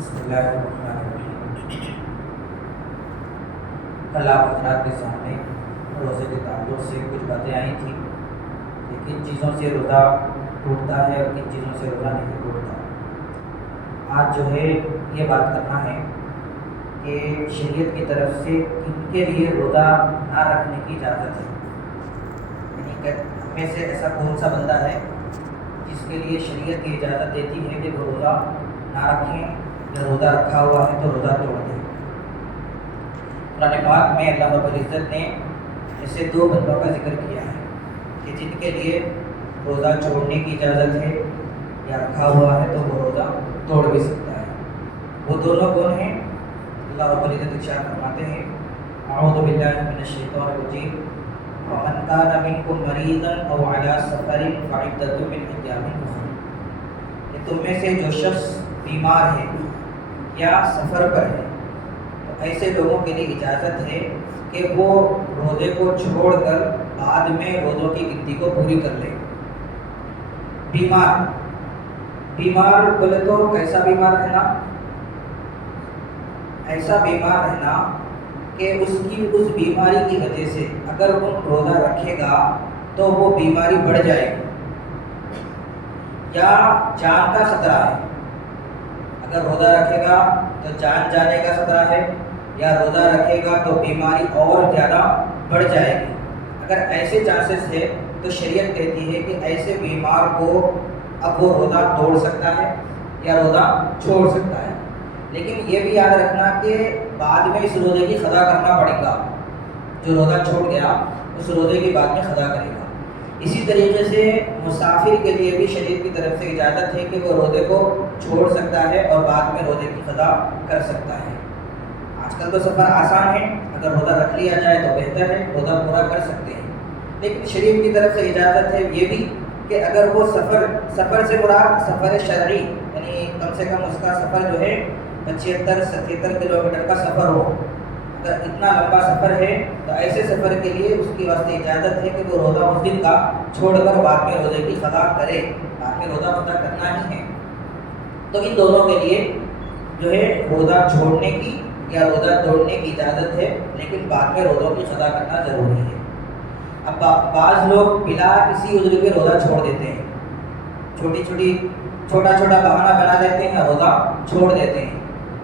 بسم اللہ الرحمن الرحیم۔ کل آپ حضرات کے سامنے روزے کے تعلق سے کچھ باتیں آئی تھیں کہ کن چیزوں سے روزہ ٹوٹتا ہے اور کن چیزوں سے روزہ نہیں ٹوٹتا۔ آج جو ہے یہ بات کرنا ہے کہ شریعت کی طرف سے کن کے لیے روزہ نہ رکھنے کی اجازت ہے، یعنی کہ ہمیں سے ایسا کون سا بندہ ہے جس کے لیے شریعت کی اجازت دیتی ہے کہ وہ روزہ نہ رکھیں، جو روزہ رکھا ہوا ہے تو روزہ توڑ دیں۔ قرآن پاک میں اللہ رب العزت نے ایسے دو بندوں کا ذکر کیا ہے کہ جن کے لیے روزہ چھوڑنے کی اجازت ہے یا رکھا ہوا ہے تو وہ روزہ توڑ بھی سکتا ہے۔ وہ دونوں کون ہیں؟ اللہ رب العزت ارشاد فرماتے ہیں اعوذ باللہ من الشیطان الرجیم ومن کان منکم مریضا او علی سفر فعدۃ من ایام اخر، کہ تم میں سے جو شخص بیمار ہے یا سفر پر ہے تو ایسے لوگوں کے لیے اجازت ہے کہ وہ روزے کو چھوڑ کر بعد میں روزوں کی گنتی کو پوری کر لیں۔ بیمار بولے تو کیسا بیمار رہنا؟ ایسا بیمار رہنا کہ اس بیماری کی وجہ سے اگر وہ روزہ رکھے گا تو وہ بیماری بڑھ جائے گی، یا جان کا خطرہ ہے، اگر روزہ رکھے گا تو جان جانے کا خطرہ ہے، یا روزہ رکھے گا تو بیماری اور زیادہ بڑھ جائے گی۔ اگر ایسے چانسز ہے تو شریعت کہتی ہے کہ ایسے بیمار کو اب وہ روزہ توڑ سکتا ہے یا روزہ چھوڑ سکتا ہے، لیکن یہ بھی یاد رکھنا کہ بعد میں اس روزے کی قضا کرنا پڑے گا۔ جو روزہ چھوڑ گیا اس روزے کی بعد میں قضا کرے گا۔ اسی طریقے سے مسافر کے لیے بھی شریعت کی طرف سے اجازت ہے کہ وہ روزے کو چھوڑ سکتا ہے اور بعد میں روزے کی قضا کر سکتا ہے۔ آج کل تو سفر آسان ہے، اگر روزہ رکھ لیا جائے تو بہتر ہے، روزہ پورا کر سکتے ہیں، لیکن شریعت کی طرف سے اجازت ہے یہ بھی کہ اگر وہ سفر سے مراد سفر شرعی، یعنی کم سے کم اس کا سفر جو ہے 75-77 کلومیٹر کا سفر ہو، اگر اتنا لمبا سفر ہے تو ایسے سفر کے لیے اس کی واسطے اجازت ہے کہ وہ روزہ اس دن کا چھوڑ کر بعد میں روزے کی قضا کرے، بعد میں روزہ قضا کرنا ہی ہے۔ تو ان دونوں کے لیے جو ہے روزہ چھوڑنے کی یا روزہ توڑنے کی اجازت ہے، لیکن بعد میں روزوں کی قضا کرنا ضروری ہے۔ اب بعض لوگ بلا کسی عذر کے روزہ چھوڑ دیتے ہیں، چھوٹا بہانہ بنا دیتے ہیں، روزہ چھوڑ دیتے ہیں۔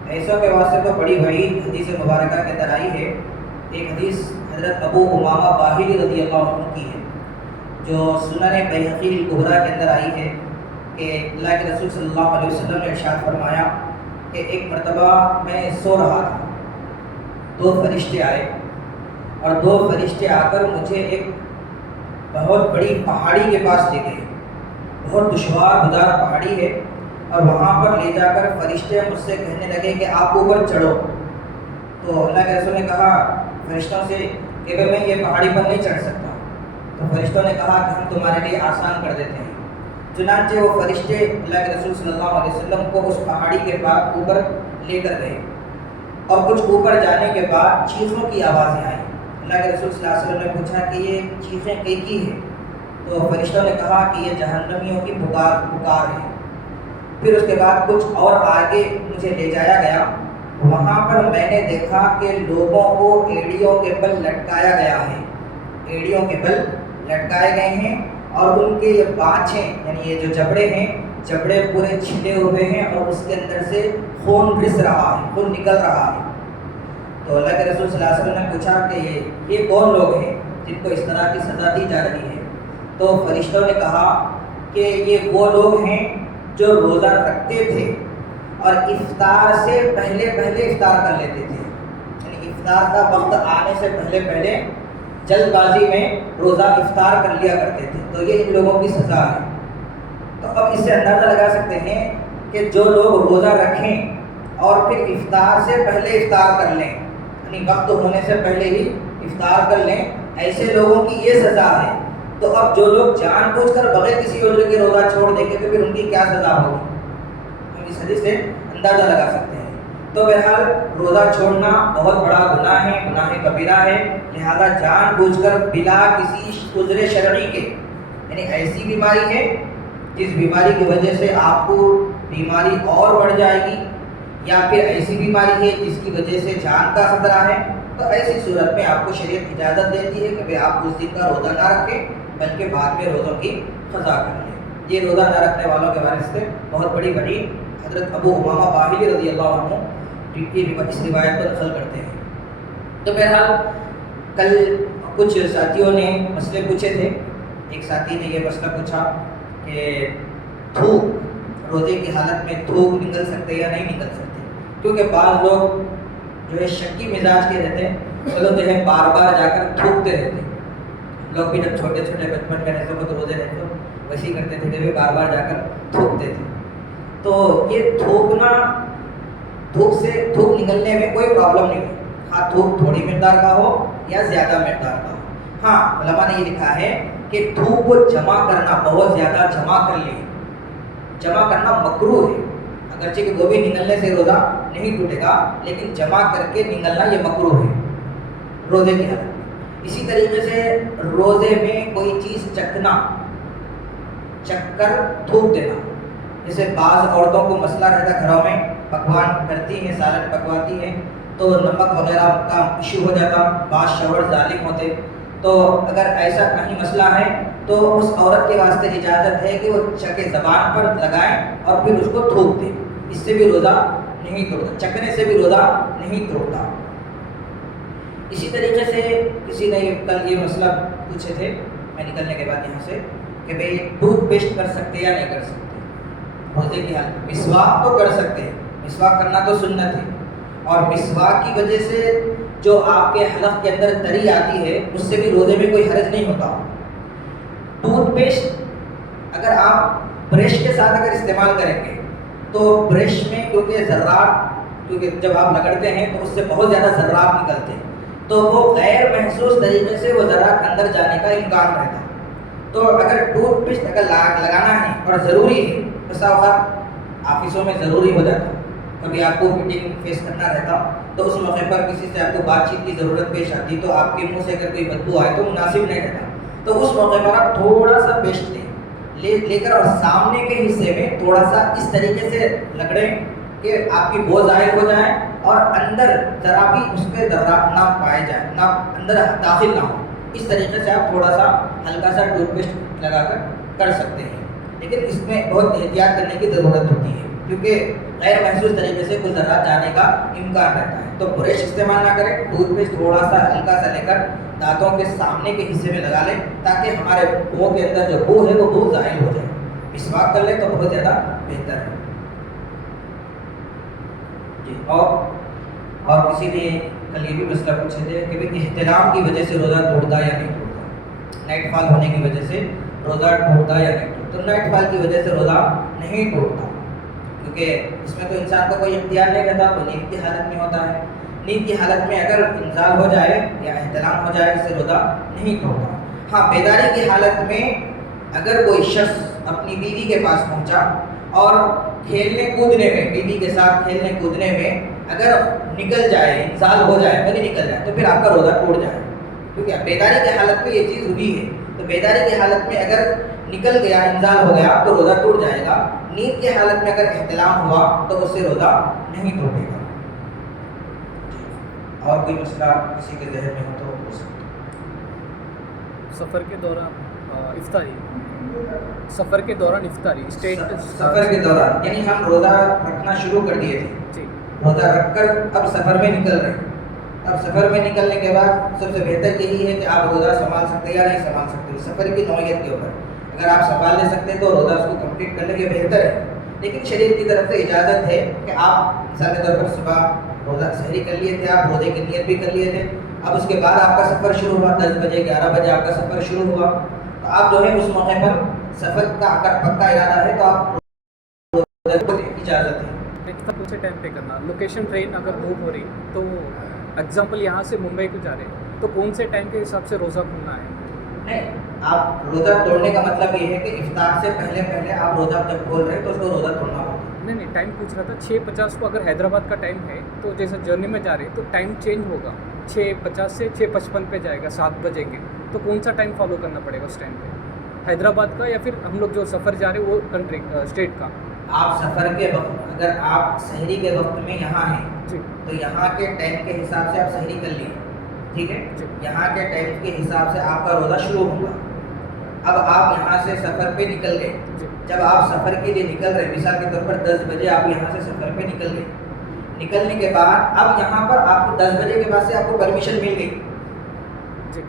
ایسوں کے واسطے تو بڑی حدیث مبارکہ کے اندر آئی ہے۔ ایک حدیث حضرت ابو امامہ باہلی رضی اللہ عنہ کی ہے جو سنن بیہقی الکبریٰ کے اندر آئی ہے کہ اللہ کے رسول صلی اللہ علیہ وسلم نے ارشاد فرمایا کہ ایک مرتبہ میں سو رہا تھا، دو فرشتے آئے اور دو فرشتے آ کر مجھے ایک بہت بڑی پہاڑی کے پاس لے گئے، بہت دشوار گزار پہاڑی ہے، اور وہاں پر لے جا کر فرشتے مجھ سے کہنے لگے کہ آپ اوپر چڑھو۔ تو اللہ کے رسول نے کہا فرشتوں سے کہ میں یہ پہاڑی پر نہیں چڑھ سکتا، تو فرشتوں نے کہا کہ ہم تمہارے لیے آسان کر دیتے ہیں۔ چنانچہ وہ فرشتے اللہ کے رسول صلی اللہ علیہ وسلم کو اس پہاڑی کے پاس اوپر لے کر گئے، اور کچھ اوپر جانے کے بعد چیخوں کی آوازیں آئیں۔ اللہ کے رسول صلی اللہ علیہ وسلم نے پوچھا کہ یہ چیخیں کی ہیں؟ تو فرشتوں نے کہا کہ یہ جہنمیوں کی پکار ہے۔ پھر اس کے بعد کچھ اور آگے مجھے لے جایا گیا، وہاں پر میں نے دیکھا کہ لوگوں کو ایڑیوں کے بل لٹکایا گیا ہے، ایڑیوں کے بل لٹکائے گئے ہیں، اور ان کے یہ بانچیں یعنی یہ جو جبڑے ہیں، جبڑے پورے چھلے ہوئے ہیں اور اس کے اندر سے خون رس رہا ہے، خون نکل رہا ہے۔ تو اللہ کے رسول صلی اللہ علیہ وسلم نے پوچھا کہ یہ کون لوگ ہیں جن کو اس طرح کی سزا دی جا رہی ہے؟ تو فرشتوں نے کہا کہ یہ وہ لوگ ہیں جو روزہ رکھتے تھے اور افطار سے پہلے افطار کر لیتے تھے، یعنی افطار کا وقت آنے سے پہلے جلد بازی میں روزہ افطار کر لیا کرتے تھے، تو یہ ان لوگوں کی سزا ہے۔ تو اب اس سے اندازہ لگا سکتے ہیں کہ جو لوگ روزہ رکھیں اور پھر افطار سے پہلے افطار کر لیں، یعنی وقت ہونے سے پہلے ہی افطار کر لیں، ایسے لوگوں کی یہ سزا ہے۔ تو اب جو لوگ جان بوجھ کر بغیر کسی عذر کے روزہ چھوڑ دیں گے تو پھر ان کی کیا سزا ہوگی، ہم اس حدیث سے اندازہ لگا سکتے ہیں۔ تو بہرحال روزہ چھوڑنا بہت بڑا گناہ ہے، گناہ کبیرہ ہے، لہذا جان بوجھ کر بلا کسی عذر شرعی کے، یعنی ایسی بیماری ہے جس بیماری کی وجہ سے آپ کو بیماری اور بڑھ جائے گی، یا پھر ایسی بیماری ہے جس کی وجہ سے جان کا خطرہ ہے، تو ایسی صورت میں آپ کو شریعت اجازت دیتی ہے کہ بھئی آپ اس دن کا روزہ نہ رکھیں بلکہ بعد میں روزوں کی قضا کر لیں۔ یہ روزہ نہ رکھنے والوں کے بارے سے بہت بڑی بڑی حضرت ابو امامہ باہلی رضی اللہ عنہ کی اس روایت کو نقل کرتے ہیں۔ تو بہرحال کل کچھ ساتھیوں نے مسئلے پوچھے تھے۔ ایک ساتھی نے یہ مسئلہ پوچھا کہ تھوک روزے کی حالت میں تھوک نکل سکتے یا نہیں نکل سکتے، کیونکہ بعض لوگ جو ہے شکی مزاج کے رہتے ہیں، وہ لوگ جو ہے بار بار جا کر تھوکتے رہتے ہیں۔ لوگ بھی جب چھوٹے چھوٹے بچپن میں رہتے تو روزے رہتے ہو ویسے ہی کرتے تھے کہ وہ بار بار جا کر تھوکتے تھے۔ تو یہ تھوکنا، تھوک نکلنے میں کوئی پرابلم نہیں ہے، ہاں تھوک تھوڑی مقدار کا ہو یا زیادہ مقدار کا ہو۔ ہاں علماء نے یہ لکھا ہے کہ تھوک کو جمع کرنا، بہت زیادہ جمع کر لیں، جمع کرنا مکروہ ہے، اگرچہ کہ وہ بھی نکلنے سے روزہ نہیں ٹوٹے گا، لیکن جمع کر کے نکلنا یہ مکروہ ہے روزے کی حالت۔ اسی طریقے سے روزے میں کوئی چیز چکھنا، چکھ کر تھوک دینا، جیسے بعض عورتوں کو مسئلہ رہتا گھروں میں پکوان کرتی ہیں، سالن پکواتی ہیں، تو نمک وغیرہ کا ایشو ہو جاتا، بعض شوہر ظالم ہوتے، تو اگر ایسا کہیں مسئلہ ہے تو اس عورت کے واسطے اجازت ہے کہ وہ چکے زبان پر لگائیں اور پھر اس کو تھوک دیں، اس سے بھی روزہ نہیں توڑتا، چکھنے سے بھی روزہ نہیں توڑتا۔ اسی طریقے سے کسی نے کل یہ مسئلہ پوچھے تھے میں نکلنے کے بعد یہاں سے کہ بھئی ٹوتھ پیسٹ کر سکتے یا نہیں کر سکتے روزے کی حالت میں۔ مسواک تو کر سکتے ہیں، مسواک کرنا تو سنت ہے، اور مسواک کی وجہ سے جو آپ کے حلق کے اندر تری آتی ہے اس سے بھی روزے میں کوئی حرج نہیں ہوتا۔ ٹوتھ پیسٹ اگر آپ برش کے ساتھ اگر استعمال کریں گے تو برش میں کیونکہ ذرات، کیونکہ جب آپ رگڑتے ہیں تو اس سے بہت زیادہ ذرات نکلتے ہیں، تو وہ غیر محسوس طریقے سے وہ ذرات اندر جانے کا امکان رہتا ہے۔ تو اگر ٹوتھ پیسٹ اگر لگانا ہے اور ضروری ہے، بسا اوقات آفسوں میں ضروری ہو جاتا، کبھی آپ کو میٹنگ فیس کرنا رہتا، تو اس موقع پر کسی سے آپ کو بات چیت کی ضرورت پیش آتی، تو آپ کے منہ سے اگر کوئی بدبو آئے تو مناسب نہیں رہتا، تو اس موقع پر آپ تھوڑا سا پیسٹ لے کر اور سامنے کے حصے میں تھوڑا سا اس طریقے سے رگڑیں کہ آپ کی بو ظاہر ہو جائے اور اندر ذرا بھی اس کے ذرات نہ پائے جائیں، نہ اندر داخل نہ ہو، اس طریقے سے آپ تھوڑا سا ہلکا سا ٹوتھ پیسٹ لگا کر سکتے ہیں، لیکن اس میں بہت احتیاط کرنے کی ضرورت ہوتی ہے کیونکہ غیر محسوس طریقے سے کچھ ذرات جانے کا امکان رہتا ہے۔ تو برش استعمال نہ کریں، ٹوتھ پیسٹ تھوڑا سا ہلکا سا لے کر دانتوں کے سامنے کے حصے میں لگا لیں تاکہ ہمارے منہ کے اندر جو بو ہے وہ بو ظاہر ہو جائے۔ مسواک کر لیں تو بہت زیادہ بہتر ہے جی۔ اور کسی نے کل یہ بھی مسئلہ پوچھے تھے کہ بھئی احتلام کی وجہ سے روزہ ٹوٹتا یا نہیں ٹوٹتا، نائٹ فال ہونے کی وجہ سے روزہ ٹوٹتا یا نہیں ٹوٹتا۔ تو نائٹ فال کی وجہ سے روزہ نہیں ٹوٹتا، کیونکہ اس میں تو انسان کا کوئی اختیار نہیں رہتا، وہ نیند کی حالت میں ہوتا ہے، نیند کی حالت میں اگر انزال ہو جائے یا احتلام ہو جائے اس سے روزہ نہیں ٹوٹتا۔ ہاں بیداری کی حالت میں اگر کوئی شخص اپنی بیوی کے پاس پہنچا اور کھیلنے کودنے میں، بیوی کے ساتھ کھیلنے کودنے میں اگر نکل جائے، انزال ہو جائے، نہیں نکل جائے، تو پھر آپ کا روزہ ٹوٹ جائے، کیونکہ بیداری کی حالت میں یہ چیز ہوئی ہے، تو بیداری کی حالت میں اگر نکل گیا، انزال ہو گیا تو روزہ ٹوٹ جائے گا۔ نیند کی حالت میں اگر احتلام ہوا تو اس سے روزہ نہیں ٹوٹے گا۔ اور کوئی مسئلہ کسی کے ذہن میں ہو تو ہو سکتا ہے۔ سفر کے دوران افطاری، سفر کے دوران افطاری سفر کے دوران یعنی ہم روزہ رکھنا شروع کر دیے تھے جی، روزہ رکھ کر اب سفر میں نکل رہے ہیں، اب سفر میں نکلنے کے بعد سب سے بہتر یہی ہے کہ آپ روزہ سنبھال سکتے یا نہیں سنبھال سکتے، سفر کی نوعیت کے اوپر اگر آپ سنبھال لے سکتے تو روزہ اس کو کمپلیٹ کرنے کے بہتر ہے، لیکن شریعت کی طرف سے اجازت ہے کہ آپ مثال کے طور پر صبح روزہ سحری کر لیے تھے، آپ روزے کی نیت بھی کر لیے تھے، اب اس کے بعد آپ کا سفر شروع ہوا، 10 بجے 11 بجے آپ کا سفر شروع ہوا، تو آپ جو ہے اس موقع پر سفر کا اگر پکا ارادہ ہے تو آپ اجازت ہے۔ اسی ٹائم پہ کرنا، لوکیشن ٹرین اگر موو ہو رہی تو ایگزامپل یہاں سے ممبئی کو جا رہے ہیں تو کون سے ٹائم کے حساب سے روزہ کھولنا ہے؟ نہیں، آپ روزہ توڑنے کا مطلب یہ ہے کہ افطار سے پہلے آپ روزہ جب کھول رہے ہیں تو اس کو روزہ توڑنا ہوگا۔ نہیں ٹائم پوچھ رہا تھا 6:50 کو اگر حیدرآباد کا ٹائم ہے تو جیسے جرنی میں جا رہے ہیں تو ٹائم چینج ہوگا، 6:50 سے 6:55 پہ جائے گا، 7 بجے کے، تو کون سا ٹائم فالو کرنا پڑے گا اس ٹائم پہ، حیدرآباد کا یا پھر ہم لوگ جو سفر جا رہے ہیں وہ کنٹری اسٹیٹ کا؟ آپ سفر کے وقت اگر آپ سحری کے وقت میں یہاں ہیں جی تو یہاں کے ٹائم کے حساب سے آپ سحری کر لیے، ٹھیک ہے، جی یہاں کے ٹائم کے حساب سے آپ کا روزہ شروع ہوگا۔ اب آپ یہاں سے سفر پہ نکل گئے، جی جب آپ سفر کے لیے نکل رہے، مثال کے طور پر 10 بجے آپ یہاں سے سفر پہ نکل گئے، نکلنے کے بعد اب یہاں پر آپ کو 10 بجے کے بعد سے آپ کو پرمیشن مل گئی، جی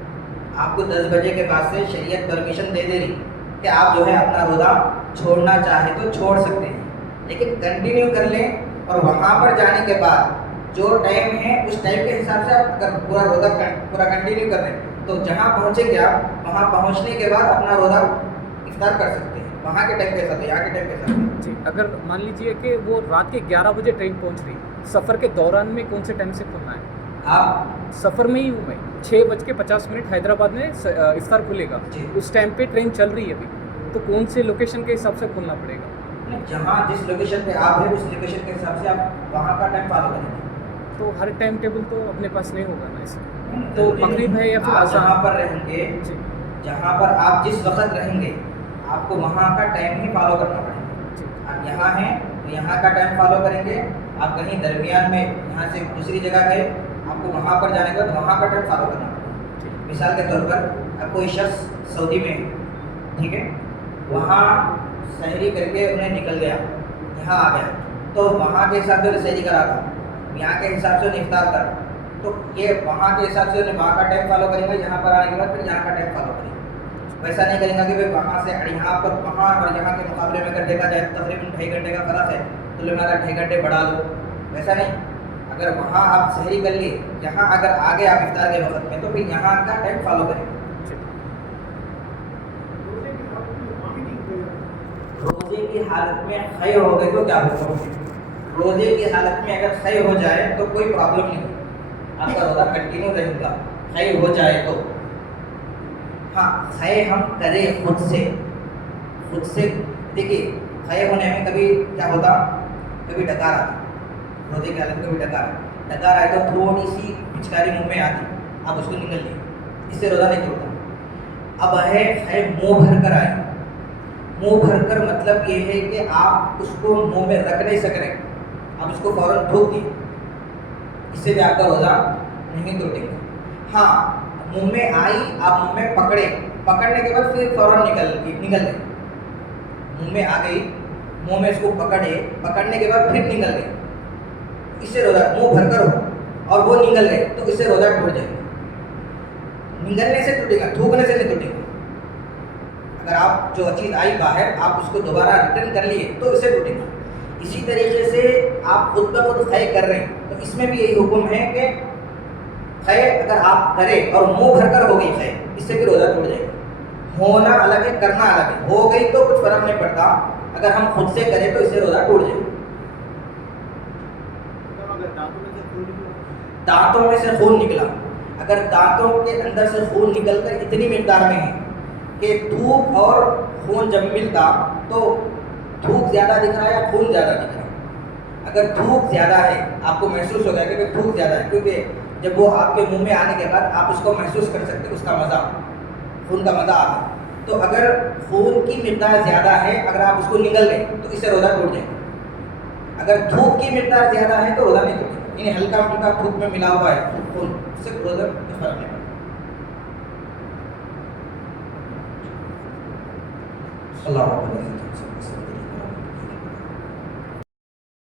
آپ کو 10 بجے کے بعد سے شریعت پرمیشن دے رہی کہ آپ جو ہے اپنا روزہ چھوڑنا چاہے تو چھوڑ سکتے ہیں، لیکن کنٹینیو کر لیں، اور وہاں پر جانے کے بعد جو ٹائم ہے اس ٹائم کے حساب سے آپ اگر پورا روزہ پورا کنٹینیو کر لیں تو جہاں پہنچیں گے آپ وہاں پہنچنے کے بعد اپنا روزہ افطار کر سکتے ہیں، وہاں کے ٹائم کے ساتھ یہاں کے ٹائم کے ساتھ۔ جی اگر مان لیجیے کہ وہ رات کے 11 بجے ٹرین پہنچ رہی، سفر کے دوران میں کون سے ٹائم سے کھلنا ہے؟ آپ سفر میں ہی ہوں میں، 6:50 حیدرآباد میں افطار کھلے گا، جی اس ٹائم پہ ٹرین چل رہی ہے ابھی، تو کون سے لوکیشن کے حساب سے کھلنا پڑے گا؟ جہاں جس لوکیشن پہ آپ ہیں اس لوکیشن کے حساب سے آپ وہاں کا ٹائم فالو کریں گے۔ تو ہر ٹائم ٹیبل تو اپنے پاس نہیں ہوگا نا، اسے تو مغرب ہے یا پھر آپ اذان؟ جہاں پر رہیں گے، جی جہاں پر آپ جس وقت رہیں گے آپ کو وہاں کا ٹائم ہی فالو کرنا پڑے گا۔ جی آپ یہاں ہیں تو یہاں کا ٹائم فالو کریں گے، آپ کہیں درمیان میں یہاں سے دوسری جگہ گئے آپ کو وہاں پر جانے کے بعد وہاں کا ٹائم فالو کرنا پڑے گا۔ ٹھیک مثال کے طور پر اب کوئی شخص سعودی میں ہے، ٹھیک ہے، وہاں سحری کر کے انہیں نکل گیا، یہاں آ گیا تو وہاں کے حساب سے سحری کرا تھا، یہاں کے حساب سے انہیں افطار کرا، تو یہ وہاں کے حساب سے انہیں وہاں کا ٹائم فالو کریں گے، یہاں پر آنے کے بعد پھر یہاں کا ٹائم فالو کریں گے۔ ویسا نہیں کریں گا کہ بھائی وہاں سے یہاں پر وہاں اور یہاں کے مقابلے میں اگر دیکھا جائے تقریباً 2.5 گھنٹے کا فرق ہے تو لہٰذا 2.5 گھنٹے بڑھا دو، ویسا نہیں۔ اگر وہاں آپ سحری کر لیے، یہاں اگر آگے آپ افطار کے وقت میں تو پھر یہاں کا ٹائم فالو کریں گے۔ روزے کی حالت میں خے ہو گئے تو کیا حکم ہے؟ روزے کی حالت میں اگر خے ہو جائے تو کوئی پرابلم نہیں، آپ کا روزہ کنٹینیو رہے گا، خے ہو جائے تو۔ ہاں خے ہم کریں خود سے دیکھیے خے ہونے میں کبھی کیا ہوتا، کبھی ڈکار آتا، روزے کی حالت میں کبھی ڈکار آئے تو تھوڑی سی پچکاری منہ میں آتی، آپ اس کو نکل لیں، اس سے روزہ نہیں ٹوٹتا۔ اب ہے خے منہ بھر کر آئے، منہ بھر کر مطلب یہ ہے کہ آپ اس کو منہ میں رکھ نہیں سک رہے، آپ اس کو فوراً تھوک دیے، اس سے بھی آپ کا روزہ نہیں ٹوٹے گا۔ ہاں منہ میں آئی، آپ منہ میں پکڑنے کے بعد پھر فوراً نکل گئے، منہ میں آ گئی، منہ میں اس کو پکڑنے کے بعد پھر نکل گئے، اس سے روزہ منہ بھر کر ہو اور وہ نکل گئے تو اس سے روزہ ٹوٹ جائے گا۔ نگلنے سے ٹوٹے گا، تھوکنے سے نہیں ٹوٹے گا۔ اگر آپ جو چیز آئی باہر آپ اس کو دوبارہ ریٹرن کر لیے تو اسے ٹوٹے گا۔ اسی طریقے سے آپ خود بخود خے کر رہے ہیں تو اس میں بھی یہی حکم ہے کہ خے اگر آپ کریں اور منہ بھر کر ہو گئی خے، اس سے بھی روزہ ٹوٹ جائے گا۔ ہونا الگ ہے، کرنا الگ ہے، ہو گئی تو کچھ فرق نہیں پڑتا، اگر ہم خود سے کریں تو اس سے روزہ ٹوٹ جائے گا۔ دانتوں میں سے خون نکلا، اگر دانتوں کے اندر سے خون نکل کر اتنی مقدار میں ہے کہ تھوک اور خون جب ملتا تو تھوک زیادہ دکھ رہا ہے یا خون زیادہ دکھ رہا ہے؟ اگر تھوک زیادہ ہے آپ کو محسوس ہو گیا کہ تھوک زیادہ ہے، کیونکہ جب وہ آپ کے منہ میں آنے کے بعد آپ اس کو محسوس کر سکتے، اس کا مزہ، خون کا مزہ آتا، تو اگر خون کی مقدار زیادہ ہے اگر آپ اس کو نگل لیں تو اس سے روزہ ٹوٹ جائے گا۔ اگر تھوک کی مقدار زیادہ ہے تو روزہ نہیں ٹوٹے گا، یعنی ہلکا پھلکا تھوک میں ملا ہوا ہے خون، اس سے روزہ میں فرق نہیں پڑتا۔ اللہ